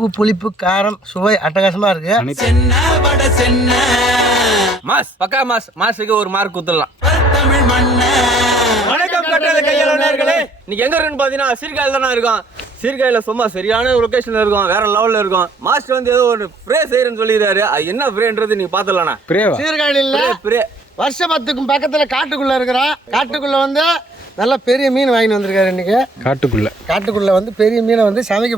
உப்பு புளிப்பு காரம் சுவை அட்டகாசமாக இருக்குது மாஸ் பக்கா மாஸ் மாஸுக்கு ஒரு மார்க் குத்துடலாம். வணக்கம் கட்டளை கையாளர்களே இன்னைக்கு எங்க இருக்குன்னு பாத்தீங்கன்னா சீர்காழில தானே இருக்கோம். சீர்காழில சும்மா சரியான லொகேஷன்ல இருக்கும். வேற லெவல்ல இருக்கும். மாஸ்டர் வந்து ஏதோ ஒரு ஃப்ரே செய்யறேன்னு சொல்லிடுறாரு அது என்ன ஃப்ரேன்றது நீங்க பாத்துடலாண்ணா சீர்காழியில் ஃப்ரே வருஷபத்துக்கும் பக்கத்தில் காட்டுக்குள்ளே இருக்கிறோம் காட்டுக்குள்ளே வந்து நல்ல பெரிய மீன் வாங்கிட்டு வந்திருக்காரு இன்னைக்கு. காட்டுக்குள்ள. காட்டுக்குள்ளே வந்து பெரிய மீனை வந்து சமைக்க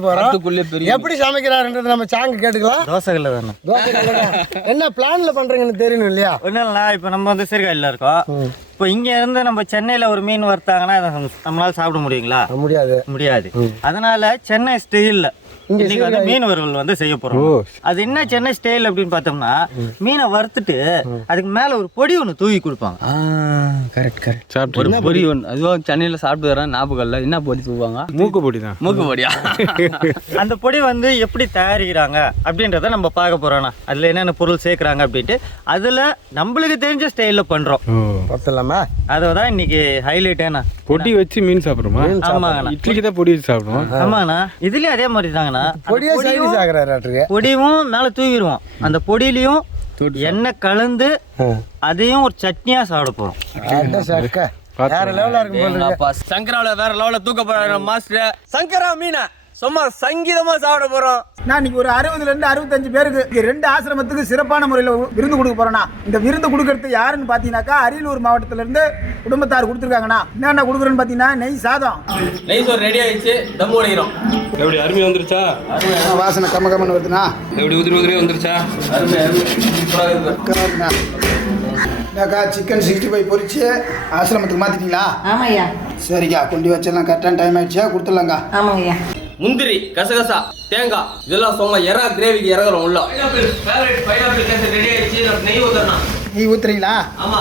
பெரிய எப்படி சமைக்கிறாருன்றது நம்ம சாங்க கேட்டுக்கலாம். தோசைகளில் தானே தோசை கல்லுல. என்ன பிளான்ல பண்றீங்கன்னு தெரியணும் இல்லையா? ஒன்றும் இல்லை இப்போ நம்ம வந்து சீர்காழியில் இருக்கோம். இப்போ இங்கே இருந்து நம்ம சென்னையில் ஒரு மீன் வறுத்தாங்கன்னா நம்மளால சாப்பிட முடியுங்களா? முடியாது. முடியாது. அதனால சென்னை ஸ்டைலில் இன்னைக்கு வந்து மீன் வறுவல் வந்து செய்ய போறோம். அது என்ன சென்னை ஸ்டைல் அப்படின்னு பார்த்தோம்னா மீனை வறுத்துட்டு அதுக்கு மேல ஒரு பொடி ஒன்று தூவி கொடுப்பாங்க. கரெக்ட் கரெக்ட் சாப்பிட்டு ஒரு பொரி ஒன்று அதுவும் சென்னையில் சாப்பிட்டு வரேன் ஞாபகம் இல்லை. என்ன பொரி தூவாங்க மூக்கு பொடி தான். மூக்கு பொடியா? அந்த பொடி வந்து எப்படி தயாரிக்கிறாங்க அப்படின்றத நம்ம பார்க்க போறோம்னா அதுல என்னென்ன பொருள் சேர்க்குறாங்க அப்படின்ட்டு அதுல நம்மளுக்கு தெரிஞ்ச ஸ்டைலில் பண்றோம். ஓ. பத்தலாமா? அதை தான் இன்னைக்கு ஹைலைட்டேண்ணா பொடி வச்சு மீன் சாப்பிடுமா ஆமாங்கண்ணா. இட்லிக்கு தான் பொடி வச்சு சாப்பிடுவோம். ஆமாண்ணா இதுலயும் அதே மாதிரி தாங்கண்ணா. பொடியா பொடியும் சைடிஸ் ஆகுறாரு பொடியும் மேல தூவிடுவோம் அந்த பொடியிலையும் எண்ணெய் கலந்து அதையும் ஒரு சட்னியா சாப்பிட போறோம். சக்க வேற லெவலா இருக்கும் இருக்கு. அப்பா சங்கரால வேற லெவல்ல தூக்க போறாரு மாஸ்டர். சங்கரா மீனை. சும்மா சங்கீதமா சாப்பிட போறோம். நான் இன்னைக்கு ஒரு அறுபதுல இருந்து அறுபத்தஞ்சு பேருக்கு ரெண்டு ஆசிரமத்துக்கு சிறப்பான முறையில் விருந்து கொடுக்க போறேன்னா இந்த விருந்து கொடுக்கறது யாருன்னு பார்த்தீங்கன்னாக்கா அரியலூர் மாவட்டத்துல இருந்து குடும்பத்தார் கொடுத்துருக்காங்கண்ணா. என்னென்ன கொடுக்குறேன்னு பார்த்தீங்கன்னா நெய் சாதம். நெய் சோறு ரெடி ஆயிடுச்சு. தம் உடைக்கிறோம் எப்படி அருமையா வந்துருச்சா? வாசனை கம்ம கம்மன்னு வருதுண்ணா. எப்படி உதிரி உதிரி வந்துருச்சா? இந்தாக்கா சிக்கன் சிக்ஸ்டி ஃபைவ் பொரிச்சு ஆசிரமத்துக்கு மாத்திட்டீங்களா? ஆமாய்யா. சரிக்கா கொண்டு வச்சிடலாம். கரெக்டான டைம் ஆயிடுச்சா? கொடுத்துடலாங்க ஆமாங்கய்யா. முந்திரி கசகசா தேங்காய் இதெல்லாம் சும்மா எறா கிரேவிக்கு இறங்குறோம் உள்ள. ரெடி ஆயிடுச்சு. நெய் ஊத்துறீங்களா? ஆமா.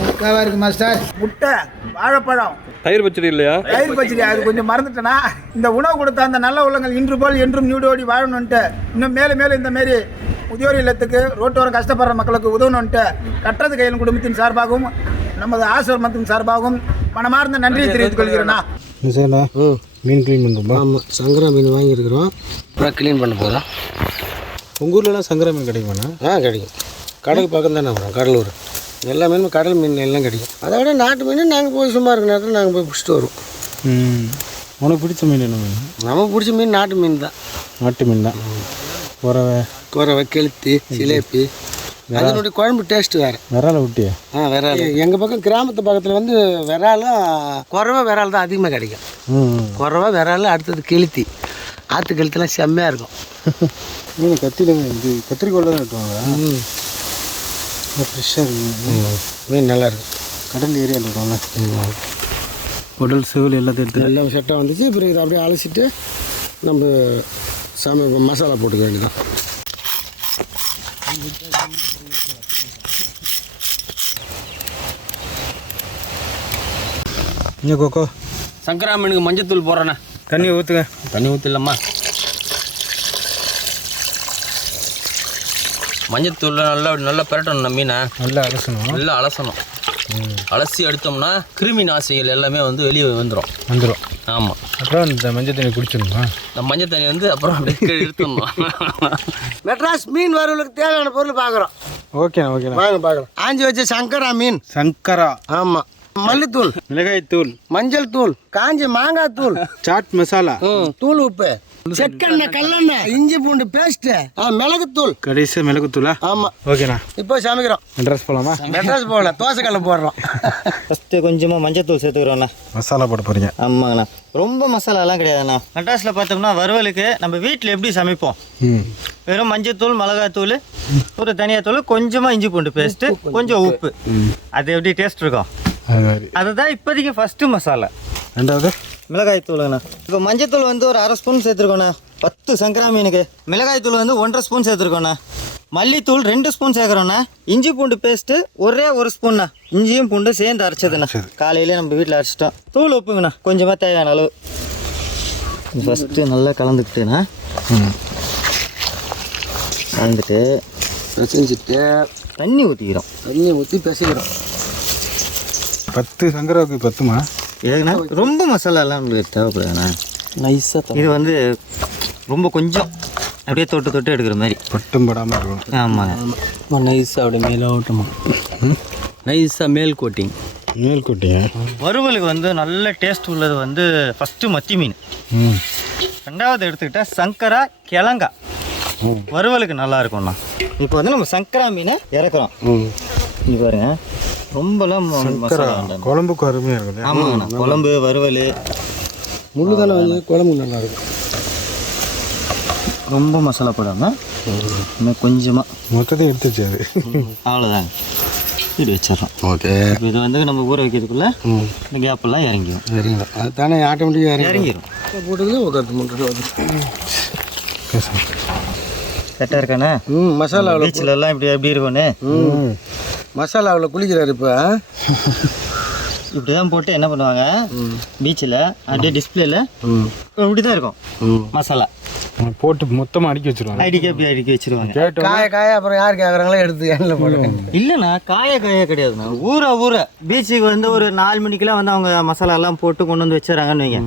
பக்காவா இருக்கு மாஸ்டர் முட்டை வாழைப்பழம். தயிர் பச்சடி இல்லையா? தயிர் பச்சடி அது கொஞ்சம் மறந்துட்டேனா? இந்த உணவு கொடுத்த அந்த நல்ல உள்ளங்கள் இன்று போல் என்றும் நீடோடி வாழணுன்ட்டு இன்னும் மேலும் மேலும் இந்த மாரி முதியோர் இல்லத்துக்கு ரோட்டோரம் கஷ்டப்படுற மக்களுக்கு உதவணுன்ட்டு கட்டுறது கையில் குடும்பத்தின் சார்பாகவும் நமது ஆசிரமத்தின் சார்பாகவும் மனமார்ந்த நன்றியை தெரிவித்துக் கொள்கிறேன்னா மீன் க்ளீன் பண்ணுறோமா ஆமாம் சங்கரா மீன் வாங்கியிருக்கிறோம். அப்புறம் க்ளீன் பண்ண போகிறோம் உங்கள் ஊர்லலாம் சங்கரா மீன் கிடைக்குமாண்ணா? ஆ கிடைக்கும். கடல் பக்கம் தானே வரும் கடலூர். எல்லா மீனும் கடல் மீன் எல்லாம் கிடைக்கும். அதை விட நாட்டு மீன் நாங்கள் போய் சும்மா இருக்க நேரத்தில் நாங்கள் போய் பிடிச்சிட்டு வருவோம். ம். உனக்கு பிடிச்ச மீன் என்ன மீன்? நமக்கு பிடிச்ச மீன் நாட்டு மீன் தான். நாட்டு மீன் தான். உறவை குறவை கெளுத்தி சிலேப்பி. அதனுடைய குழம்பு டேஸ்ட் வேறு. விரால விட்டியா ஆ விரால். எங்கள் பக்கம் கிராமத்து பக்கத்தில் வந்து விராலும் குறவை விரால் தான் அதிகமாக கிடைக்கும். குறவை விரால் அடுத்தது கெளுத்தி. ஆற்று கெளுத்திலாம் செம்மையாக இருக்கும். மீன் கத்தியில் இது கத்திரிக்கோளில் தான் வெட்டுவாங்க. ஃப்ரெஷ்ஷாக இருக்கு மீன் நல்லா இருக்கும். கடல் ஏரியாவில் இருக்கும்ல உடல் செவில் எல்லாத்தையும் எடுத்து எல்லாம் செட்டாக வந்துச்சு. அப்புறம் இதை அப்படியே அலசிட்டு நம்ம சம மசாலா போட்டுக்க வேண்டியதான் இங்கே கோகோ சங்கரா மீனுக்கு மஞ்சத்தூள் போடுறேண்ணே. தண்ணி ஊற்றுங்க தண்ணி ஊற்றிடலாமா மஞ்சத்தூள் நல்லா நல்லா பிரட்டணும் நம்ம மீனை. நல்லா அலசணும். நல்லா அலசணும். அலசி எடுத்தோம்னா கிருமி நாசிகள் எல்லாமே வந்து வெளியே வந்துடும் வந்துடும் ஆமாம் அப்புறம் இந்த மஞ்சள் தண்ணி குடிச்சிடணுமா? இந்த மஞ்சள் தண்ணி வந்து அப்புறம் அப்படியே எடுத்துடணும் மெட்ராஸ் மீன் வறுவலுக்கு தேவையான பொருள் பார்க்குறோம். ஓகேண்ணா ஓகேண்ணா. வாங்க பார்க்கலாம். ஆஞ்சி வச்ச சங்கரா மீன். சங்கரா. ஆமாம் மல்லித்தூள் மிளகாய் தூள் மஞ்சள் தூள் காஞ்ச மாங்காய் தூள் சாட் மசாலா தூள் உப்பு. செக்கெண்ணெய் கல்லெண்ணெய். இஞ்சி பூண்டு பேஸ்ட் மிளகுத்தூள். கடைசியாக மிளகுத்தூளா? ஆமாம் ஓகேண்ணா. இப்போ சமைக்கிறோம். மெட்ராஸ் போகலாமா மெட்ராஸ் போகல தோசைக்கல்ல போடுறோம். ஃபஸ்ட்டு கொஞ்சமாக மஞ்சத்தூள் சேர்த்துக்கிறோண்ணா மசாலா போட போகிறீங்க ஆமாங்கண்ணா. ரொம்ப மசாலாலாம் கிடையாதுண்ணா. மெட்ராஸில் பார்த்தோம்னா வறுவலுக்கு நம்ம வீட்டில் எப்படி சமைப்போம்? ம். வெறும் மஞ்சத்தூள் மிளகாத்தூள் ஒரு தனியாத்தூள் கொஞ்சமாக இஞ்சி பூண்டு பேஸ்ட்டு கொஞ்சம் உப்பு. அது எப்படி டேஸ்ட் இருக்கும்? அது மாதிரி. அதுதான் இப்போதைக்கு ஃபஸ்ட்டு மசாலா. ரெண்டாவது? மிளகாய் தூளுங்கண்ணா இப்போ மஞ்சத்தூள் வந்து ஒரு அரை ஸ்பூன் சேர்த்துருக்கோண்ணா. பத்து சங்கரா மீனுக்கு மிளகாய் தூள் வந்து ஒன்றரை ஸ்பூன் சேர்த்துருக்கோண்ணா. மல்லித்தூள் ரெண்டு ஸ்பூன் சேர்க்குறோண்ணா. இஞ்சி பூண்டு பேஸ்ட்டு ஒரே ஒரு ஸ்பூன்ண்ணா இஞ்சியும் பூண்டு சேர்ந்து அரைச்சதுண்ணா. காலையிலே நம்ம வீட்டில் அரைச்சிட்டோம். தூள் உப்புங்கண்ணா. கொஞ்சமாக தேவையான அளவு. ஃபஸ்ட்டு நல்லா கலந்துக்கிட்டுண்ணா. கலந்துட்டு செஞ்சுட்டு தண்ணி ஊற்றிக்கிறோம் தண்ணி ஊற்றி பிசைக்கிறோம் பத்து சங்கராவுக்கு பத்துமா? ஏன்னா ரொம்ப மசாலாலாம் நம்மளுக்கு தேவைப்படாதுண்ணா. நைஸாக இது வந்து ரொம்ப கொஞ்சம் அப்படியே தொட்டு தொட்டு எடுக்கிற மாதிரி. பட்டும் படாமல் இருக்கும். ஆமாங்க நைஸாக அப்படியே மேலே ஓட்டமா நைஸாக மேல் கோட்டிங் மேல் குட்டிங்க வறுவலுக்கு வந்து நல்ல டேஸ்ட் உள்ளது வந்து ஃபஸ்ட்டு மத்தி மீன். ம். ரெண்டாவது எடுத்துக்கிட்டா சங்கரா கிழங்கா. வறுவலுக்கு நல்லா இருக்கும்ண்ணா. இப்போ வந்து நம்ம சங்கரா மீனை இறக்குறோம். ம். இங்க பாருங்க. ரொம்பலாம் மசாலா வேண்டாம். குழம்புக்கு அருமையாக இருக்குது ஆமாங்கண்ணா குழம்பு வறுவல். முள்ளு தானே வந்து குழம்பு நல்லா இருக்கும். ரொம்ப மசாலா போடாமல் இன்னும் கொஞ்சமாக மொத்தத்தையும் எடுத்துச்சு அது. அவ்வளோதாங்க இது வச்சிடறோம். ஓகே. இது வந்து நம்ம ஊற வைக்கிறதுக்குள்ள இந்த கேப்பெல்லாம் இறங்கிடும். சரிங்க அது தானே ஆட்டோமேட்டிக்காக இறங்கி இறங்கிடும் போட்டதுல உட்காந்து வந்து கரெக்டாக இருக்கானே? ம் மசாலாவில் பீச்சில் எல்லாம் இப்படி எப்படி இருக்கும்னு. ம். மசாலாவில் குளிக்கிறாரு இப்போ. இப்படி தான் போட்டு என்ன பண்ணுவாங்க? பீச்சில் அப்படியே டிஸ்பிளேல இப்படி தான் இருக்கும் மசாலா. போட்டு மொத்தமாக அடுக்கி வச்சிருவாங்க. அடிக்க அப்படி அடிக்க வச்சிருவாங்க. காய காய அப்புறம் யார் கேட்குறாங்களோ எடுத்து எண்ணெயில் போடுங்க இல்லைண்ணா காய காய கிடையாதுண்ணா. ஊற ஊற. பீச்சுக்கு வந்து ஒரு நாலு மணிக்கெல்லாம் வந்து அவங்க மசாலா எல்லாம் போட்டு கொண்டு வந்து வச்சுறாங்கன்னு வைங்க.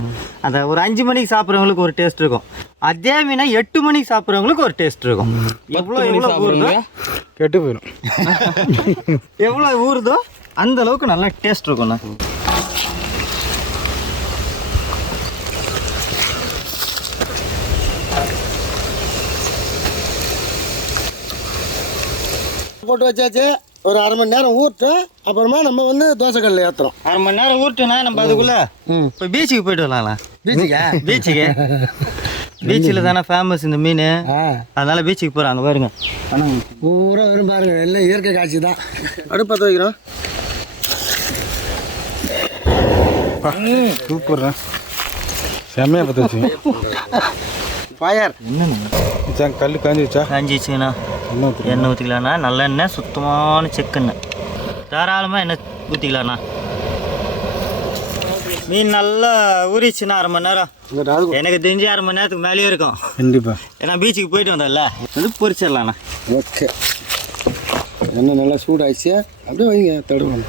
அந்த ஒரு அஞ்சு மணிக்கு சாப்பிட்றவங்களுக்கு ஒரு டேஸ்ட் இருக்கும். அதே மீனா எட்டு மணிக்கு சாப்பிட்றவங்களுக்கு ஒரு டேஸ்ட் இருக்கும். எவ்வளோ எவ்வளோ ஊறுதோ? கெட்டு போயிடும் எவ்வளோ ஊறுதோ அந்த அளவுக்கு நல்லா டேஸ்ட் இருக்கும்ண்ணா. போட்டு வச்சாச்சு. ஒரு அரை மணி நேரம் ஊறட்டும் அப்புறமா நம்ம வந்து தோசைக்கல்ல ஏற்றுறோம் அரை மணி நேரம் ஊருட்டுனா நம்ம அதுக்குள்ள ம். இப்போ பீச்சுக்கு போயிட்டு வரலாம்ல. பீச்சுக்கா பீச்சுக்கு பீச்சில் தானே ஃபேமஸ் இந்த மீன். அதனால பீச்சுக்கு போகிறாங்க பாருங்க. பூரா வெறும் பாருங்க. எல்லாம் இயற்கை காட்சி தான். அடுப்பத்த வைக்கிறோம் சூப்பர்ண்ணா செம்மையாக பற்ற வச்சுங்க ஃபயர் என்னண்ணா? கல் காஞ்சி வச்சா காஞ்சிச்சுங்கண்ணா? எண்ணெய் ஊற்றிக்கலாண்ணா நல்லெண்ணெய் சுத்தமான செக்கெண்ணெய் தாராளமாக எண்ணெய் ஊற்றிக்கலாண்ணா மீன் நல்லா ஊறிச்சுண்ணா அரை மணி நேரம். அது எனக்கு தெரிஞ்சு அரை மணி நேரத்துக்கு மேலேயே இருக்கும். கண்டிப்பாக ஏன்னா பீச்சுக்கு போயிட்டு வந்தோம்ல வந்து பொரிச்சிடலாண்ணா. ஓகே. எண்ணெய் நல்லா சூடாயிடுச்சு. அப்படியே வைங்க தடுவாங்க.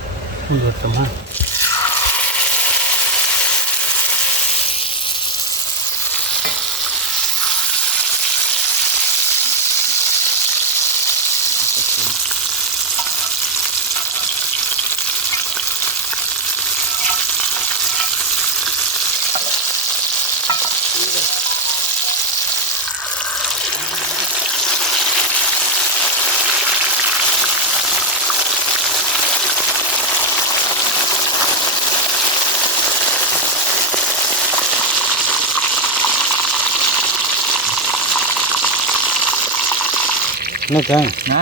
என்னக்கா? அண்ணா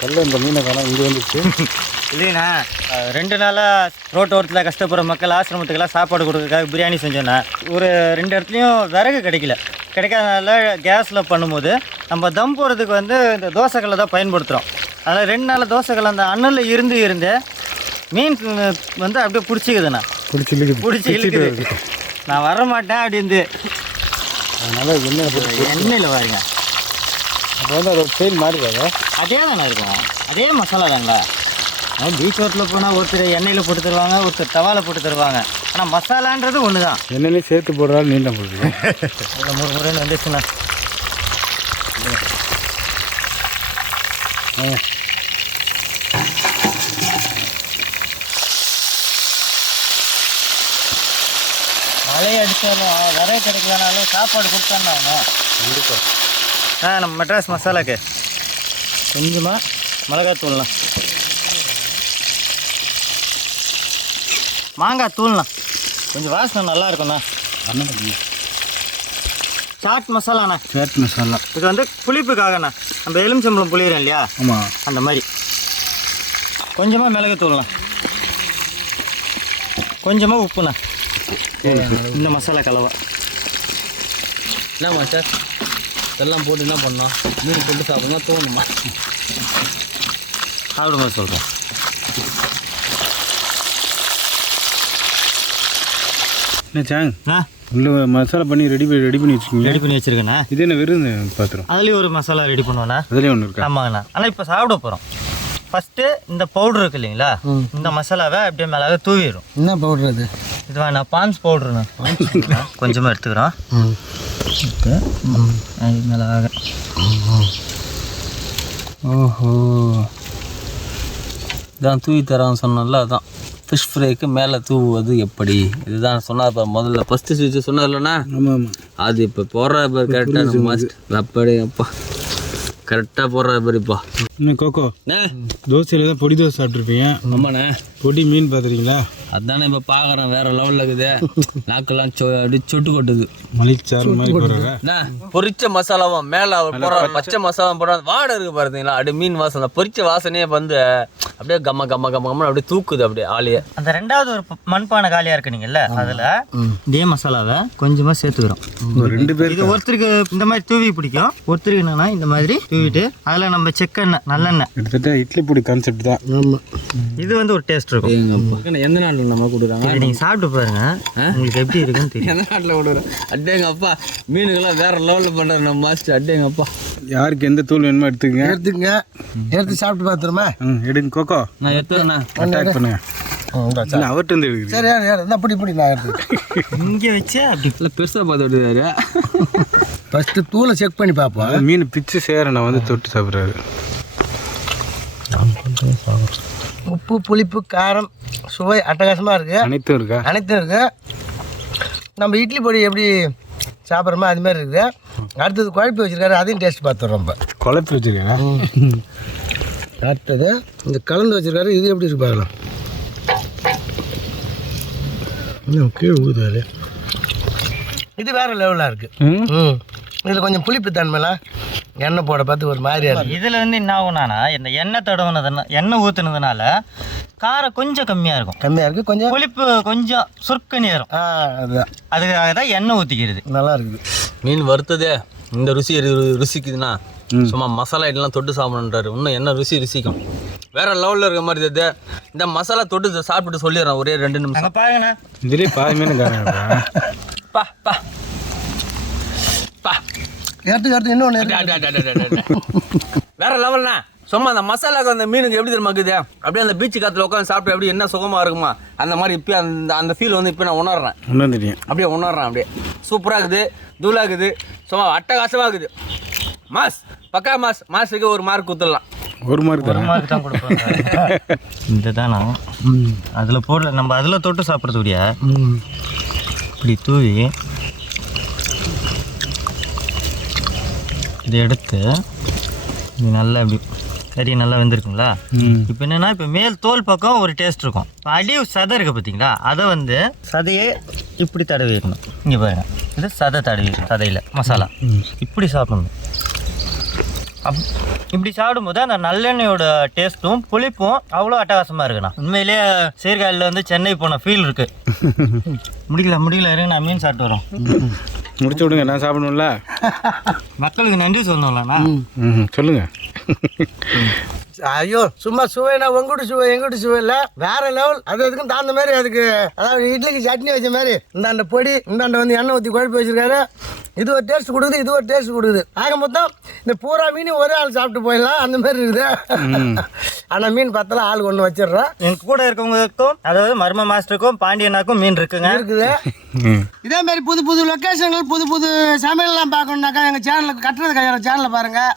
கல்ல இந்த மீனை காலம் இங்கே வந்துச்சு இல்லைண்ணா ரெண்டு நாளாக ரோட்டு ஓரத்தில் கஷ்டப்படுற மக்கள் ஆசிரமத்துக்கெல்லாம் சாப்பாடு கொடுக்கறதுக்காக பிரியாணி செஞ்சோண்ணா. ஒரு ரெண்டு இடத்துலையும் விறகு கிடைக்கல. கிடைக்காதனால கேஸில் பண்ணும்போது நம்ம தம் போடுறதுக்கு வந்து இந்த தோசைக்கல்லை தான் பயன்படுத்துகிறோம் அதில் ரெண்டு நாள் தோசைக்கல் அந்த அண்ணனில் இருந்து இருந்து மீன் வந்து அப்படியே பிடிச்சிக்குதுண்ணா. பிடிச்சி பிடிச்சி இழுக்குது. நான் வர மாட்டேன் அப்படின்னு அதனால என்ன எண்ணெயில் பாருங்க. அப்போ வந்து அதோட செயல் மாறுதாங்க அதே. தானே இருக்கும். அதே மசாலா தாங்களா. பீச் ஓரத்தில் போனால் ஒருத்தர் எண்ணெயில் போட்டு தருவாங்க ஒருத்தர் தவாவில் போட்டு தருவாங்க. ஆனால் மசாலான்றது ஒன்று தான் என்னென்னையும் சேர்த்து போடுறாரு நீண்ட போடுறீங்க இதில் முறை முறைன்னு வந்துச்சுண்ணா மழை அடித்தாலும் விறகு கிடைக்கலனாலும் சாப்பாடு கொடுத்தாங்க அவன் கண்டிப்பாக ஆ நம்ம மெட்ராஸ் மசாலாக்கு. கொஞ்சமாக மிளகாய் தூள்லாம் மாங்காய் தூள்ண்ணா. கொஞ்சம் வாசனை நல்லா இருக்கும்ண்ணா சாட் மசாலாண்ணா. சேட் மசாலா. இது வந்து புளிப்புக்காகண்ணா. நம்ம எலுமிச்சம்பழம் புளியிறோம் இல்லையா? ஆமாம் அந்த மாதிரி. கொஞ்சமாக மிளகு தூள்ண்ணா. கொஞ்சமாக உப்புண்ணா. இந்த மசாலா கலவை. என்னம்மா சார்? இதெல்லாம் போட்டு என்ன பண்ணோம் மீன் போட்டு சாப்பிடணும் தோணுமா? சாப்பிடும்போது சொல்கிறேன் என்ன சாங்? ஆ? உள்ள மசாலா பண்ணி ரெடி பண்ணி ரெடி பண்ணி வச்சுக்கோங்க ரெடி பண்ணி வச்சுருக்கேண்ணா. இது என்ன வெறும் பாத்திரம்? அதுலேயும் ஒரு மசாலா ரெடி பண்ணுவோண்ணா. அதுலேயே ஒன்று இருக்கா? ஆமாங்கண்ணா. ஆனால் இப்போ சாப்பிட போகிறோம் ஃபஸ்ட்டு இந்த பவுடர் இருக்கு இல்லைங்களா? இந்த மசாலாவை அப்படியே மேலாக தூவிடும் என்ன பவுடர் அது? இது வேணா பான்ஸ் பவுடருண்ணா கொஞ்சமாக எடுத்துக்கிறோம். மேலே ஆக ஓஹோ. இதான் தூவி தரான்னு சொன்னல அதான். ஃபிஷ் ஃப்ரைக்கு மேலே தூவுவது எப்படி? இதுதான் சொன்னார் இப்போ முதல்ல ஃபஸ்ட்டு ஸ்விட்ச் சொன்னார்லண்ணா ஆமாம் ஆமாம் அது இப்போ போடுற பேர் கரெக்டாக நம்ம மஸ்ட் அப்படி அப்பா. கரெக்டாக போடுற பேருப்பா இன்னும் கோகோ. தோசையில் தான் பொடி தோசை சாப்பிட்ருப்பீங்க ஆமாண்ணே. பொடி மீன் பார்த்துருக்கீங்களா? அதானே இப்போ பார்க்குறேன் வேற லெவலில் இருக்குது. நாக்கெல்லாம் சொ அப்படி சொட்டு கொட்டுது மலிச்சாறு மாதிரி போடுறாங்க. பொரிச்ச மசாலாவும் மேலே போடுற பச்சை மசாலா போடுற வாடை இருக்கு பாருங்களா அப்படியே மீன் வாசனை. பொரிச்ச வாசனையே வந்து அப்படியே கம்ம கம்ம கம்ம கம்ம அப்படியே தூக்குது அப்படியே ஆளையே. அந்த ரெண்டாவது ஒரு மண்பானை காலியாக இருக்குனீங்கல்ல அதில் இதே மசாலாவை கொஞ்சமாக சேர்த்துக்கிறோம். ரெண்டு பேர் இது ஒருத்தருக்கு இந்த மாதிரி தூவி பிடிக்கும். ஒருத்தருக்கு என்னன்னா இந்த மாதிரி தூவிட்டு அதில் நம்ம செக்கெண்ணெய் நல்லெண்ணெய் கிட்டத்தட்ட இட்லி பொடி கான்செப்ட் தான். ஆமாம் இது வந்து ஒரு டேஸ்ட் இருக்கும். எந்த நாட்டில் நம்ம கொடுக்குறாங்க? நீங்கள் சாப்பிட்டு பாருங்க. உங்களுக்கு எப்படி இருக்குன்னு தெரியும். எந்த நாட்டில் கொடுக்குறோம் அட்டேங்க அப்பா மீனுக்கெல்லாம் வேற லெவலில் பண்ணுறாரு நம்ம மாஸ்டர் அட்டேங்க அப்பா. யாருக்கு எந்த தூள் வேணுமோ எடுத்துக்கங்க. எடுத்துங்க எடுத்து சாப்பிட்டு பார்த்துருமா ம் எடுங்க கோகோ. நான் எடுத்துறேண்ணா அட்டாக் பண்ணுங்க. அவர்கிட்ட இருந்து எடுக்குது சரி யார் யார் இருந்தால் பிடி பிடி நான் எடுத்து இங்கே வச்சு அப்படி பெருசாக பார்த்து விட்டுறாரு ஃபஸ்ட்டு தூளை செக் பண்ணி பார்ப்போம். மீன் பிச்சு சேர நான் வந்து தொட்டு சாப்பிட்றாரு. உப்பு புளிப்பு காரம் சுவை அட்டகாசமாக இருக்குது அனைத்தும் இருக்கா? அனைத்தும் இருக்குது நம்ம இட்லி பொடி எப்படி சாப்பிட்றோமோ அது மாதிரி இருக்குது அடுத்தது குழப்பி வச்சுருக்காரு அதையும் டேஸ்ட் பார்த்துறோம் ரொம்ப குழப்பி வச்சிருக்கேன் அடுத்தது இந்த கலந்து வச்சுருக்காரு இது எப்படி இருக்கு கீழே ஊதுவாரு இது வேறு லெவலாக இருக்குது ம். இதில் கொஞ்சம் புளிப்பு தன்மைலாம் எண்ணெய் போட பார்த்து ஒரு மாதிரியா இருக்கு. இதில் வந்து என்ன ஆகும்னா இந்த எண்ணெய் தடவுனதுனா எண்ணெய் ஊற்றுனதுனால காரம் கொஞ்சம் கம்மியாக இருக்கும். கம்மியாக இருக்குது கொஞ்சம் புளிப்பு கொஞ்சம் சுருக்கணி ஏறும் ஆ அதுதான். அதுக்காக தான் எண்ணெய் ஊற்றிக்கிறது நல்லா இருக்குது. மீன் வறுத்ததே இந்த ருசி ருசிக்குதுன்னா சும்மா மசாலா இதெல்லாம் தொட்டு சாப்பிடணுன்றாரு. இன்னும் என்ன ருசி ருசிக்கும். வேற லெவலில் இருக்க மாதிரி இது இந்த மசாலா தொட்டு சாப்பிட்டு சொல்லிடுறேன் ஒரே ரெண்டு நிமிஷம். அங்கே பாருங்கண்ணா. இதுலேயே பாதி மீன் பா பா. எடுத்து எடுத்து இன்னொன்று. வேற லெவல்ண்ணா சும்மா அந்த மசாலாக்கு அந்த மீனுக்கு எப்படி தெரியுமா இருக்குது? அப்படியே அந்த பீச்சு காத்துல உட்காந்து சாப்பிட்டு எப்படி என்ன சுகமா இருக்குமா? அந்த மாதிரி இப்போ அந்த அந்த ஃபீல் வந்து இப்போ நான் உணர்றேன். தெரியும். அப்படியே உணர்றேன் அப்படியே. சூப்பராக இருக்குது தூளாக இருக்குது சும்மா அட்டகாசமாக இருக்குது. மாஸ் பக்கா மாஸ் மாஸுக்கு ஒரு மார்க் குத்துடலாம். ஒரு மாதிரி தரேன். மார்க் தான் கொடுப்பேன் இந்த தானா அதில் போடல நம்ம அதில் தொட்டு சாப்பிட்றதுடைய இப்படி தூவி இதை எடுத்து இது நல்லா இப்படி கறி நல்லா வெந்திருக்குங்களா? இப்போ என்னன்னா இப்போ மேல் தோல் பக்கம் ஒரு டேஸ்ட் இருக்கும். அடி சதை இருக்கு பார்த்தீங்களா? அதை வந்து சதையே இப்படி தடவி வைக்கணும் இங்கே பாருங்க. இது சதை தடவி சதையில் மசாலா. இப்படி சாப்பிடணும். அப் இப்படி சாப்பிடும்போது அந்த நல்லெண்ணெயோட டேஸ்ட்டும் புளிப்பும் அவ்வளோ அட்டகாசமாக இருக்குண்ணா. உண்மையிலேயே சீர்காழியில் வந்து சென்னை போன ஃபீல் இருக்கு. முடியல முடியல இருங்க நான் மீன் சாப்பிட்டு வரோம். முடிச்சு விடுங்க நான் சாப்பிடணும்ல? மக்களுக்கு நன்றி சொல்லணும்லண்ணா ம். சொல்லுங்க. ஐயோ சும்மா சுவைனா உங்கூட்டு சுவை எங்கூட்டு சுவை இல்லை. வேற லெவல் அது அதுக்கும் தகுந்த மாதிரி அதுக்கு அதாவது இட்லிக்கு சட்னி வச்ச மாதிரி. இந்தாண்ட பொடி இந்தாண்ட வந்து எண்ணெய் ஊற்றி குழப்பி வச்சிருக்காரு. இது ஒரு டேஸ்ட் கொடுக்குது இது ஒரு டேஸ்ட் கொடுக்குது. ஆக மொத்தம் இந்த பூரா மீன் ஒரே ஆள் சாப்பிட்டு போயிடலாம். அந்த மாதிரி இருக்குது. ஆனால் மீன் பத்தல ஆள் ஒன்று வச்சிடுறோம் எங்க கூட இருக்கவங்களுக்கும் அதாவது மர்ம மாஸ்டருக்கும் பாண்டியனாக்கும் மீன் இருக்குங்க. இருக்குது. ம். இதே மாதிரி புது புது லொக்கேஷன்கள் புது புது சமையல்லாம் பார்க்கணுன்னாக்கா எங்கள் சேனலுக்கு கட்டுறது கையாள சேனலை பாருங்கள்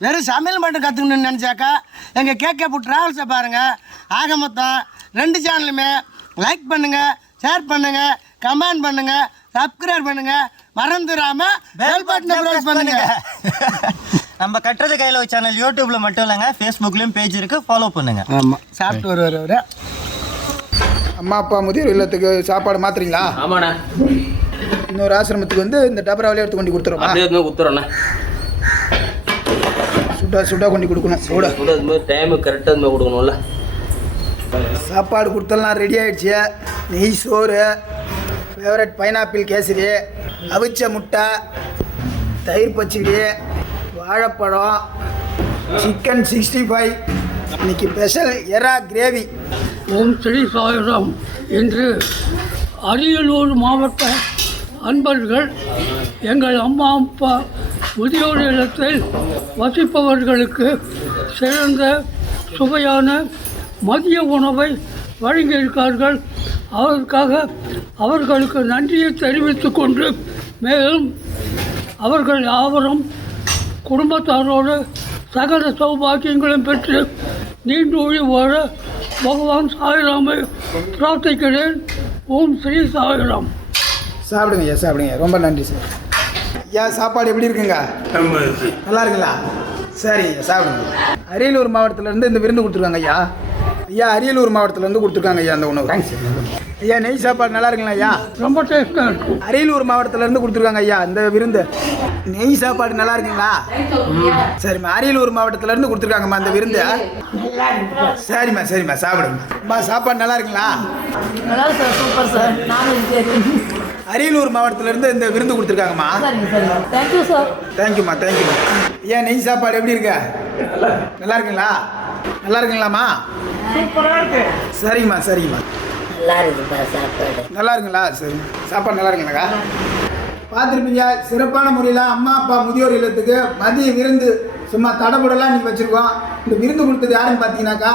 வெறும் சமையல் மட்டும் கற்றுக்கணும்னு நினச்சாக்கா எங்கள் கேகே புட் ட்ராவல்ஸை பாருங்கள் ஆக மொத்தம் ரெண்டு சேனலுமே லைக் பண்ணுங்கள் ஷேர் பண்ணுங்கள் கமெண்ட் பண்ணுங்கள் சப்ஸ்கிரைப் பண்ணுங்கள் மறந்துடாமல் பெல் பட்டனை ப்ரெஸ் பண்ணுங்கள் நம்ம கட்டுறது கையில் சேனல் யூடியூப்ல மட்டும் இல்லைங்க ஃபேஸ்புக்லயும் பேஜ் இருக்கு ஃபாலோ பண்ணுங்க. ஆமாம் சாப்பிட்டு வருவார் அவரு. அம்மா அப்பா முதியோர் இல்லத்துக்கு சாப்பாடு மாத்துறீங்களா? ஆமாண்ணே. இன்னொரு ஆசிரமத்துக்கு வந்து இந்த டபராவிலே எடுத்து கொண்டு கொடுத்துருமா அப்படியே வந்து குத்துறோண்ணே சுட்டா சுட்டா கொண்டு கொடுக்கணும். சூட. இது மாதிரி டைமு கரெக்டாக இது மாதிரி கொடுக்கணும்ல. சாப்பாடு கொடுத்தலாம் ரெடி ஆயிடுச்சு. நெய் சோறு. ஃபேவரட் பைனாப்பிள் கேசரி அவிச்ச முட்டை தயிர் பச்சடி வாழைப்பழம் சிக்கன் சிக்ஸ்டி ஃபைவ் இன்னைக்கு ஸ்பெஷல் எறா கிரேவி ஓம் ஸ்ரீ சாய்ராம் என்று அரியலூர் மாவட்ட அன்பர்கள் எங்கள் அம்மா அப்பா முதியோர் இல்லத்தில் வசிப்பவர்களுக்கு சிறந்த சுவையான மதிய உணவை வழங்கியிருக்கார்கள். அதற்காக அவர்களுக்கு நன்றியை தெரிவித்துக் கொண்டு மேலும் அவர்கள் யாவரும் குடும்பத்தாரோடு சகல சௌபாக்கியங்களும் பெற்று நீண்டூழி வாழ பகவான் சாய்ராமை பிரார்த்திக்கிறேன். ஓம் ஸ்ரீ சாய்ராம். சாப்பிடுங்க ஐயா சாப்பிடுங்க. ரொம்ப நன்றி சார். ஐயா சாப்பாடு எப்படி இருக்குங்க? நல்லா இருக்குங்களா? சரிங்க ஐயா சாப்பிடுங்க. அரியலூர் மாவட்டத்திலேருந்து இந்த விருந்து கொடுத்துருக்காங்க ஐயா. ஐயா அரியலூர் மாவட்டத்திலேருந்து கொடுத்துருக்காங்க ஐயா அந்த உணவு. தேங்க்ஸ் ஐயா. நெய் சாப்பாடு நல்லா இருக்குங்களா ஐயா? ரொம்ப டேஸ்ட்டாக இருக்கும் அரியலூர் மாவட்டத்திலேருந்து கொடுத்துருக்காங்க ஐயா இந்த விருந்து. நெய் சாப்பாடு நல்லா இருக்குங்களா? சரிம்மா அரியலூர் மாவட்டத்திலேருந்து கொடுத்துருக்காங்கம்மா இந்த விருந்து. சரிம்மா சரிம்மா சாப்பிடுங்கம்மா சாப்பாடு நல்லா இருக்குங்களா? நல்லா சார் சூப்பர் சார். நானும் அரியலூர் மாவட்டத்திலேருந்து இந்த விருந்து கொடுத்துருக்காங்கம்மா. சரிங்க சரிங்க. தேங்க்யூ சார் தேங்க்யூம்மா தேங்க்யூம்மா ஏன் நெய் சாப்பாடு எப்படி இருக்கு? நல்லா இருக்குங்களா? நல்லா இருக்குங்களாம்மா? சூப்பராக இருக்கு. சரிங்கம்மா சரிங்கம்மா. நல்லா இருக்குப்பா சாப்பாடு. நல்லா இருக்குங்களா? சரி. சாப்பாடு நல்லா இருக்குங்களாக்கா பார்த்துருப்பீங்க சிறப்பான முறையில் அம்மா அப்பா முதியோர் இல்லத்துக்கு மதிய விருந்து. சும்மா தடபுடலாம் இன்னைக்கு வச்சுருக்கோம். இந்த விருந்து கொடுத்தது யாருன்னு பார்த்தீங்கன்னாக்கா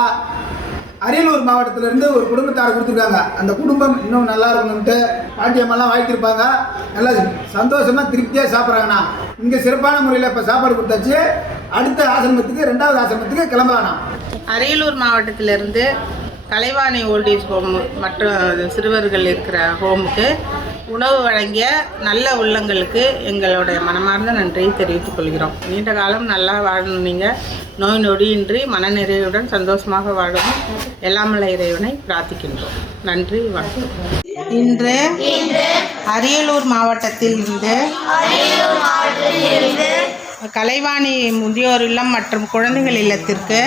அரியலூர் மாவட்டத்திலேருந்து ஒரு குடும்பத்தார் கொடுத்துருக்காங்க. அந்த குடும்பம் இன்னும் நல்லா இருக்கணும்ட்டு பாட்டியம்மெல்லாம் வாழ்த்திருப்பாங்க நல்லா சந்தோஷமாக திருப்தியாக சாப்பிட்றாங்கண்ணா. இங்கே சிறப்பான முறையில் இப்போ சாப்பாடு கொடுத்தாச்சு. அடுத்த ஆசிரமத்துக்கு ரெண்டாவது ஆசிரமத்துக்கு கிளம்பலாண்ணா. அரியலூர் மாவட்டத்திலிருந்து கலைவாணி ஓல்டேஜ் ஹோம் மற்றும் சிறுவர்கள் இருக்கிற ஹோமுக்கு உணவு வழங்கிய நல்ல உள்ளங்களுக்கு எங்களுடைய மனமார்ந்த நன்றியை தெரிவித்துக் கொள்கிறோம். நீண்ட காலம் நல்லா வாழணும் நீங்கள் நோய் நொடியின்றி மனநிறைவுடன் சந்தோஷமாக வாழவும் எல்லாமல்ல இறைவனை பிரார்த்திக்கின்றோம் நன்றி வணக்கம் இன்று அரியலூர் மாவட்டத்தில் இருந்து கலைவாணி முதியோர் இல்லம் மற்றும் குழந்தைகள் இல்லத்திற்கு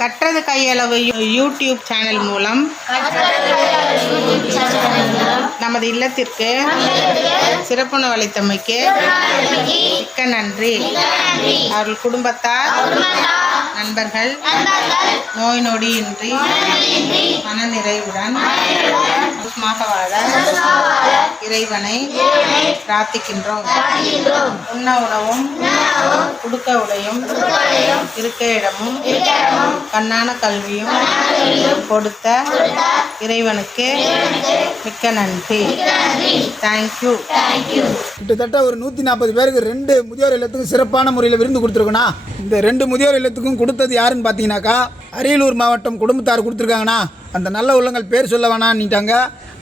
கற்றது கையளவு யூ- யூடியூப் சேனல் மூலம் நமது இல்லத்திற்கு சிறப்புணவு வழித்தமைக்கு மிக்க நன்றி. அவர்கள் குடும்பத்தார் நண்பர்கள் நோய் நொடியின்றி மனநிறைவுடன் சந்தோஷமாக வாழ இறைவனை பிரார்த்திக்கின்றோம். உண்ண உணவும் உடுக்க உடையும் இருக்க இடமும் கண்ணான கல்வியும் கொடுத்த இறைவனுக்கு மிக்க நன்றி. தேங்க்யூ கிட்டத்தட்ட ஒரு நூற்றி நாற்பது பேருக்கு ரெண்டு முதியோர் இல்லத்துக்கும் சிறப்பான முறையில் விருந்து கொடுத்துருக்கோண்ணா இந்த ரெண்டு முதியோர் இல்லத்துக்கும் கொடுத்தது யாருன்னு பார்த்தீங்கன்னாக்கா அரியலூர் மாவட்டம் குடும்பத்தார் கொடுத்துருக்காங்கண்ணா. அந்த நல்ல உள்ளங்கள் பேர் சொல்ல வேணான்னுட்டாங்க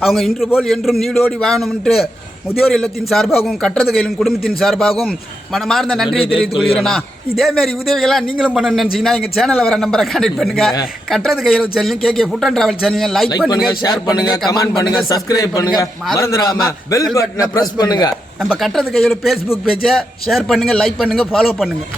அவங்க இன்று போல் என்றும் நீடோடி வாழணும்ன்ட்டு முதியோர் இல்லத்தின் சார்பாகவும் கட்டது கையிலும் குடும்பத்தின் சார்பாகவும் மனமார்ந்த நன்றியை தெரிவித்துக் கொள்கிறேண்ணா. இதேமாரி உதவிகளாக நீங்களும் பண்ணணும்னு நினச்சிங்கன்னா எங்கள் சேனலில் வர நம்பரை கான்டாக்ட் பண்ணுங்க. கட்டுறது கையில் சேனலையும் K K food and travel சேனலையும் லைக் லைக் பண்ணுங்க ஷேர் பண்ணுங்க கமெண்ட் பண்ணுங்க சப்ஸ்கிரைப் பண்ணுங்க. மறந்துடாம பெல் பட்டனை பிரஸ் பண்ணுங்க. நம்ம கட்டுறது கையில் ஃபேஸ்புக் பேஜை ஷேர் பண்ணுங்கள் லைக் பண்ணுங்கள் ஃபாலோ பண்ணுங்கள்